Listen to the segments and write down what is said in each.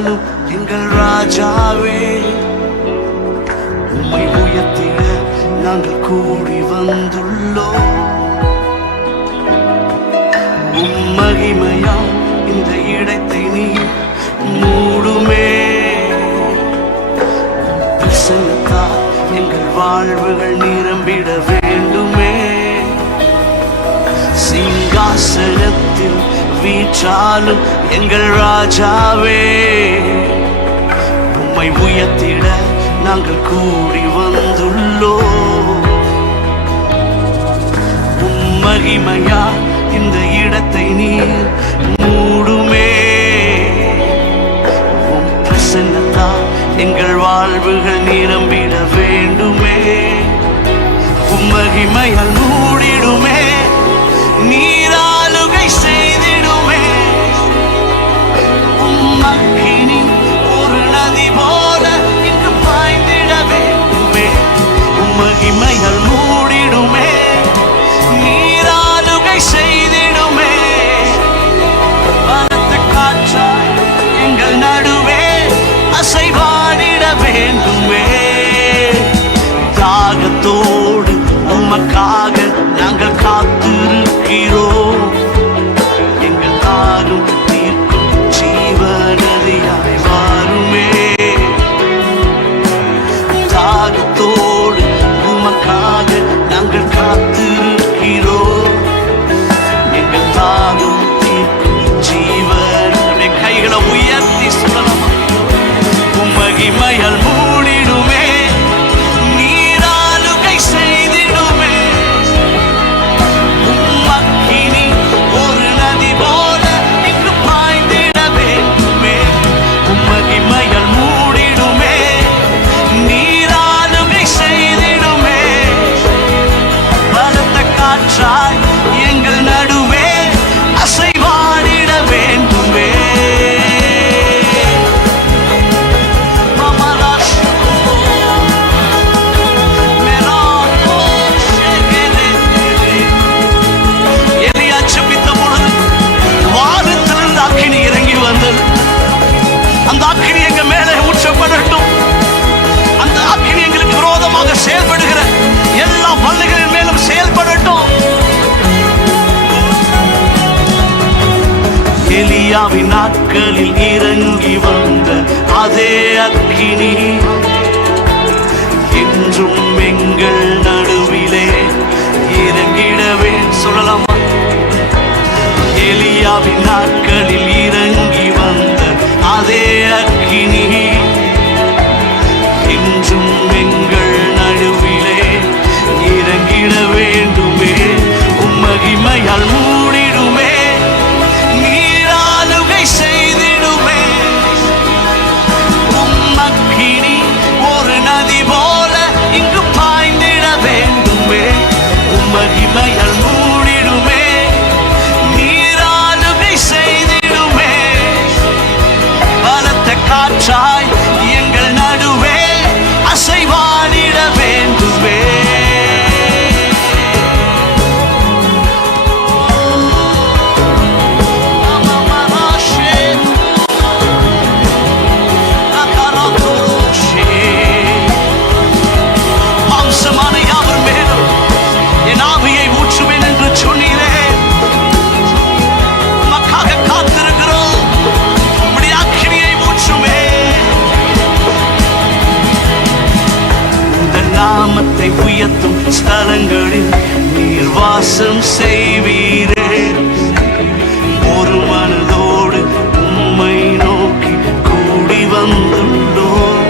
வீற்றாலும் எங்கள் ராஜாவே, உம்மை உயர்த்திட நாங்கள் கூடி வந்துள்ளோம். மகிமையாம் இந்த இடத்தை நீ மூடுமே. பிரசன்னத்தால் எங்கள் வாழ்வுகள் நிரம்பிட வேண்டுமே. சிங்காசனத்தில் வீற்றாலும் எங்கள் ராஜாவே, உம்மை உயர்த்திட நாங்கள் கூடி வந்துள்ளோம். மகிமையா இந்த இடத்தை நீ மூடுமே. உம் பிரசன்னத்தால் எங்கள் வாழ்வுகள் நிரம்பிட வேண்டுமே. உம் மகிமையால் மூடிடுமே, நீராளுகை செய்திடுமே. உம் அக்கினி ஒரு நதி போல இங்கு பாய்ந்திட வேண்டுமே. உம் மகிமையால் மூடிடுமே, செய்திடுமே. பலத்த காற்றாய் எங்கள் நடுவே அசைவாடிட வேண்டுமே. தாகத்தோடு உமக்காக நாங்கள் காத்திருக்கிறோம். எங்கள் தாகம் தீர்க்கும் ஜீவநதியாய் வாருமே. தாகத்தோடு உமக்காக நாங்கள் காத்திருக்கிறோம். தாகம் தீர்க்கும் ஜீவன். கைகளை உயர்த்தி சொல்லலாம். உம் மகிமையால் மூடிடுமே, நீராளுகை செய்திடுமே. உம் அக்கினி ஒரு நதி போல இங்கு பாய்ந்திட வேண்டுமே. உம் மகிமையால் மூடிடுமே, நீராளுகை செய்திடுமே. பலத்த காற்றாய் எங்கள் நடுவே அசைவாடிட வேண்டுமே. எலியா ஜெபித்த பொழுது வானத்திலிருந்து அக்கினி இறங்கி வந்தது. அந்த அக்கினி எங்க மேலே ஊற்றப்படட்டும். அந்த அக்கினி எங்களுக்கு விரோதமாக செயல்படுகிற எல்லா வல்லைகளின் மேலும் செயல்படட்டும். எலியாவின் நாட்களில் இறங்கி வந்த அதே அக்கினி என்றும் எங்கள் நடுவிலே இறங்கிடவே. சொல்லலாமா? எலியாவின் நாட்களில் இறங்கி வந்த அதே அக்கினி என்றும் எங்கள் நடுவிலே இறங்கிட வேண்டுமே. உம் மகிமையால் மூடிடுமே, செய்திடுமே. உம் அக்கினி ஒரு நதி போல இங்கு பாய்ந்திட வேண்டுமே. உம் மகிமையால் மூடிடுமே, நீராளுகை செய்திடுமே. பலத்த காற்றாய் எங்கள் நடுவே அசைவாடிட வேண்டுமே. நாமத்தை உயர்த்தும் ஸ்தலங்களில் நீர் வாசம் செய்வீரே. ஒரு மனதோடு உம்மை நோக்கி கூடி வந்துள்ளோம்.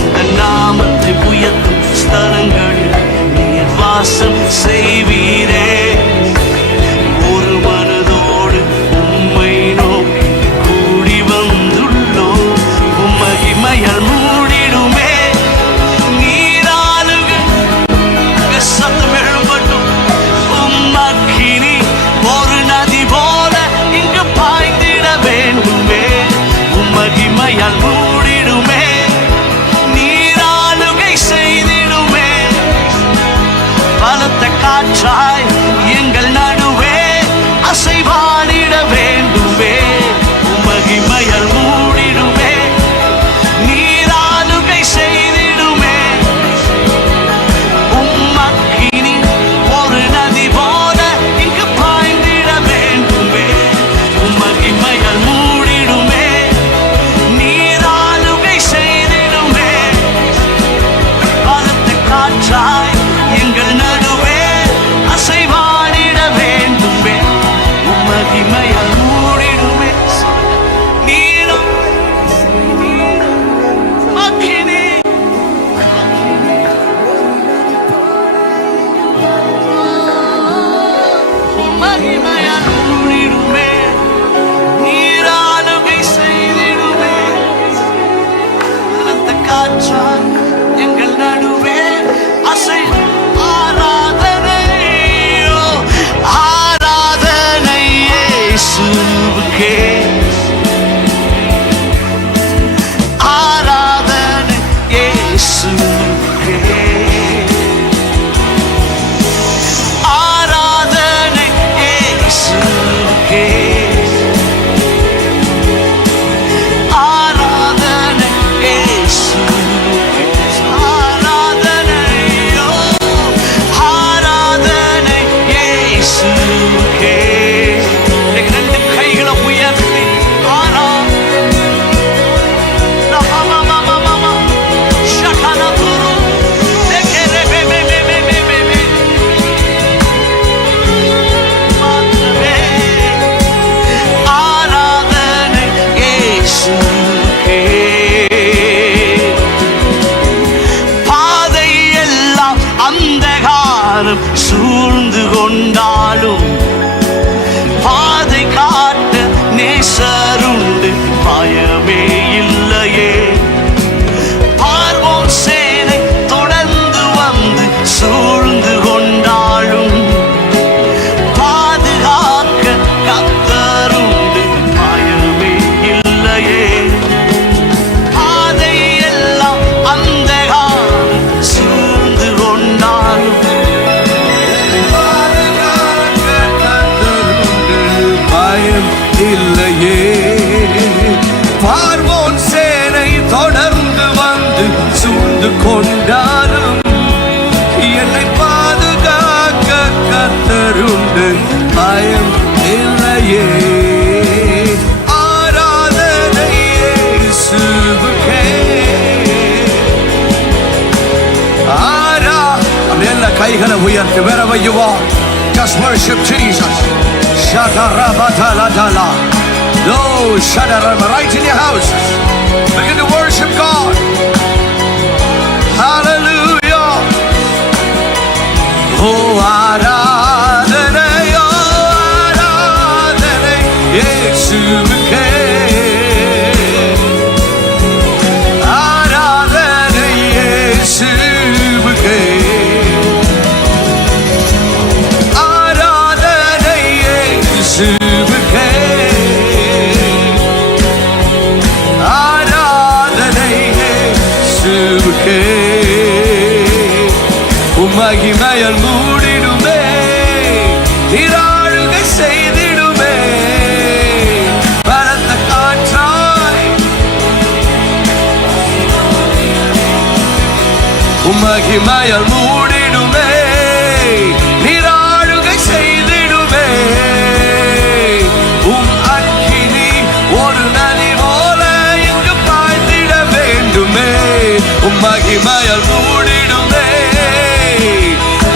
இந்த நாமத்தை உயர்த்தும் ஸ்தலங்களில் நீர் வாசம் செய்வீரே. ஒரு மனதோடு உம்மை நோக்கி கூடி வந்துள்ளோம். உம் மகிமையால் மூடிடுமே, சத்தம் எழும்பட்டும். உம் அக்கினி ஒரு நதி போல இங்கு பாய்ந்திட வேண்டுமே. உம் மகிமையால் மூடிடுமே, நீராளுகை செய்திடுமே. பலத்த காற்றாய் எங்கள் நடுவே அசைவாடிட வேண்டுமே. உம் மகிமையால் மூடிடுமே. மகிமையால் மூடிடுமே, நீர் ஆளுகை செய்திடுமே. பலத்த காற்றால் எங்கள் நடுவே அசை ஆராதனை, ஆராதனை இயேசுவுக்கே, ஆராதனை இயேசுவுக்கே, ஆராதனை இயேசுவுக்கே, ஆராதனை இயேசுவுக்கே, ஆராதனையோ, ஆராதனை இயேசுவுக்கே. ரெண்டு கைகளை உயர்த்தி ஆராதனை இயேசுவுக்கே. பாதை எல்லாம் அந்தகாரம் சூழ்ந்து கொண்டாலும் பாதை காட்ட நேசருண்டு, பயமே இல்லையே. பார்வோன் சேனை தொடர்ந்து வந்து சூழ்ந்து கொண்டாலும் பாதுகாக்க கர்த்தருண்டு, பயமே இல்லையே. பாதை எல்லாம் அந்தகாரம் சூழ்ந்து கொண்டாலும் பயம் இல்லையே. பார்வோன் சேனை தொடர்ந்து வந்து சூழ்ந்து கொண்டாலும் என்னை பாதுகாக்க கர்த்தருண்டு, பயம் இல்லையே. ஆராதனை இயேசுவுக்கே, எல்லா கைகளை உயர்த்தி wherever you are, just worship Jesus. Shadarabatala, no shadarama, right in your house. Begin to worship God. Hallelujah. Oh, ஆராதனை, ஆராதனை இயேசுவுக்கே, ஆராதனை இயேசுவுக்கே, ஆராதனை இயேசுவுக்கே, ஆராதனை இயேசுவுக்கே. மகிமையால் மூடிடுமே, நீராளுகை செய்திடுமே. பலத்த காற்றாய் மகிமையால் மூடிடுமே, நீராளுகை செய்திடுமே. அக்கினி ஒரு நதி போல இங்கு பாய்ந்திட வேண்டுமே, மகிமையால் மூடிடுமே.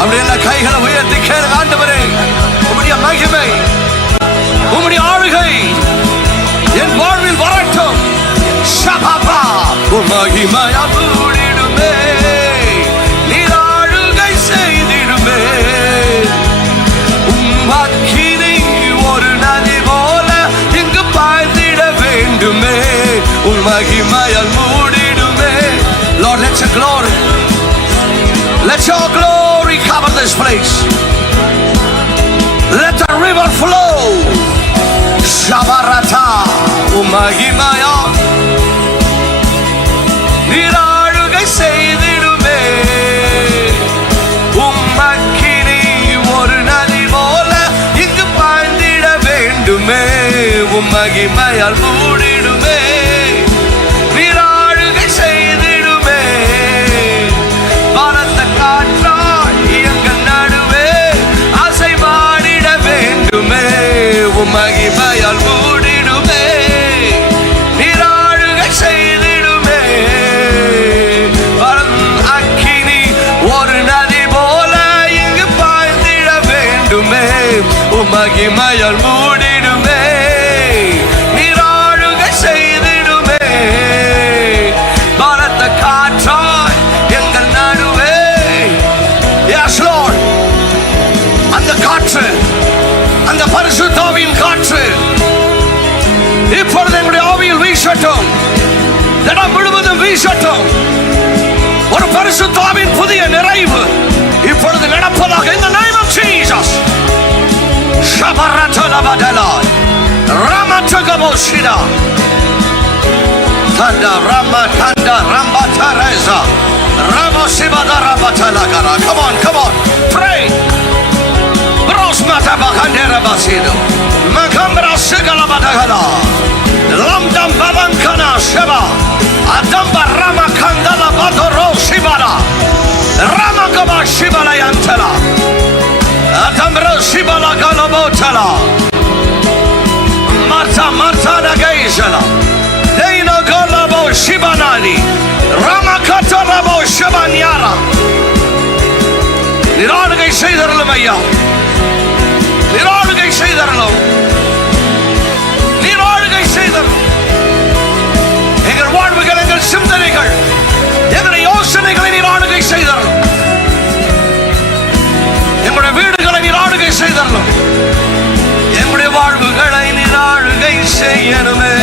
அப்படி எல்லா கைகளை உயர்த்தி கேளு, ஆண்டவரே உம்முடைய மகிமை, உம்முடைய ஆளுகை என் வாழ்வில் வரட்டும். ஷபாபா மகிமையால் மூடிடுமே, நீர் ஆளுகை செய்திடுமே. அக்கினி ஒரு நதி போல இங்கு பாய்ந்திட வேண்டுமே, உன் மகிமையால் மூடிடுமே. Lord, let your glory, let your glory cover this place. Let the river flow. Shabarata, umagimaya, நீராளுகை செய்திடுமே. உம்மக்கினி ஒரு நதி போல இங்கு பாய்ந்திட வேண்டுமே, உம்மகிமையால் மூடிடுமே, நீராளுகை செய்திடுமே. பலத்த காற்றாய் எங்கள் நடுவே அசைவாடிட வேண்டுமே, உம்மகிமையால் மூடிடுமே, நீராளுகை செய்திடுமே. அக்கினி ஒரு நதி போல இங்கு பாய்ந்திட வேண்டுமே, உம்மகிமையால் மூடிடுமே, நீராளுகை செய்திடுமே. பலத்த காற்றாய் எங்கள் நடுவே, yes Lord, அந்த காற்று ஒரு பரிசுத்தாவின் புதிய நிறைவு இப்பொழுது நடப்பதாக in the name of Jesus. Shabaratolabadala Ramatagaboshida Tanda Ramatanda Rambatareza Ramosibada Rabatalagara. Come on, pray. Brosmata Bakandera Basido Makambra Sigalabadagala Lamdam Babankana Sheba Adamba Ramakandala Badoro Shibara Ramakaba Shibala Yantala Adambra Shibala Galabotala Marta Nagazala Deino Golabo Shibanani Ramakatalabo Shibanyara Niranugai செய்தரலும் ஐயா, நிராளுகை செய்தரலும், நீராளுகை செய்தரலும். எங்கள் வாழ்வுகள், எங்கள் சிந்தனைகள், எங்களுடைய யோசனைகளை நீராளுகை செய்தரலும். எங்களுடைய வீடுகளை நீராளுகை செய்தரலும். எங்களுடைய வாழ்வுகளை நீராளுகை செய்யணுமே.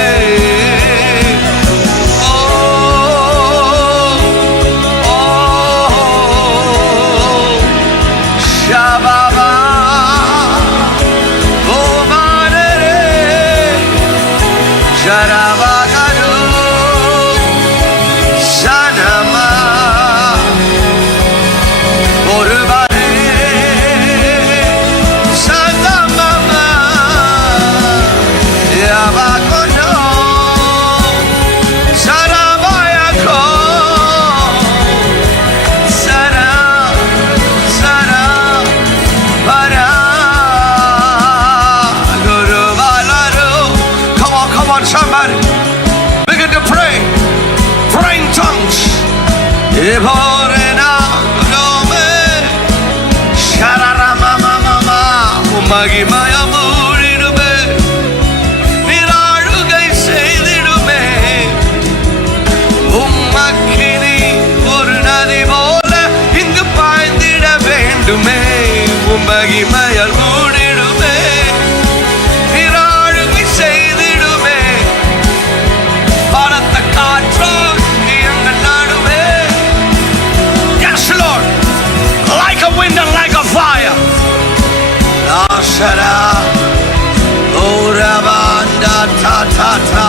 Somebody begin to pray in tongues. Eborena dome shararama mama umagimaya muridume niralugai seididume ummakkini oru nadi pola ingu paindida vendume umagimaya muridume niralugai seididume bharatha kaatru enga naduve. Yes Lord, like a wind and like a fire. Ashara Orabanda ta ta ta